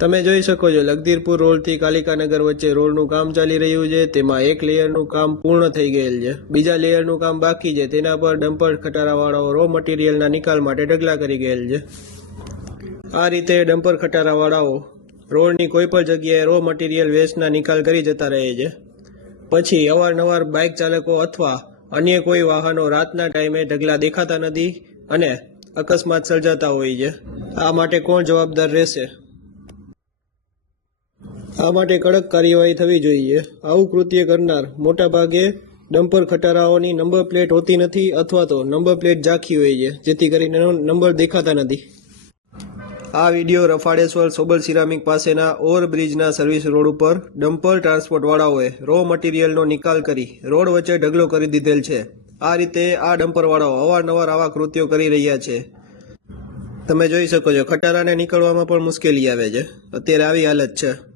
તમે જોઈ શકો છો, લગદીરપુર રોડથી કાલિકાનગર વચ્ચે રોડનું કામ ચાલી રહ્યું છે. તેમાં એક લેયરનું કામ પૂર્ણ થઈ ગયેલ છે. બીજા લેયરનું કામ બાકી છે. તેના પર ડમ્પર ખટારાવાળાઓ રો મટીરિયલના નિકાલ માટે ઢગલા કરી ગયેલ છે. આ રીતે ડમ્પર ખટારાવાળાઓ રોડની કોઈ પણ જગ્યાએ રો મટીરિયલ વેસ્ટના નિકાલ કરી જતા રહે છે. પછી અવારનવાર બાઇક ચાલકો અથવા અન્ય કોઈ વાહનો રાતના ટાઈમે ઢગલા દેખાતા નથી અને અકસ્માત સર્જાતા હોય છે. આ માટે કોણ જવાબદાર રહેશે? આ માટે કડક કાર્યવાહી થવી જોઈએ. આવું કૃત્ય કરનાર મોટાભાગે ડમ્પર ખટારાઓની નંબર પ્લેટ હોતી નથી અથવા તો નંબર પ્લેટ ઝાંખી હોય છે, જેથી કરીને નંબર દેખાતા નથી. આ વીડિયો રફાડેશ્વર સોબલ સિરામિક પાસેના ઓવરબ્રિજના સર્વિસ રોડ ઉપર ડમ્પર ટ્રાન્સપોર્ટવાળાઓએ રો મટીરિયલનો નિકાલ કરી રોડ વચ્ચે ઢગલો કરી દીધેલ છે. આ રીતે આ ડમ્પરવાળાઓ અવારનવાર આવા કૃત્યો કરી રહ્યા છે. તમે જોઈ શકો છો, ખટારાને નીકળવામાં પણ મુશ્કેલી આવે છે. અત્યારે આવી હાલત છે.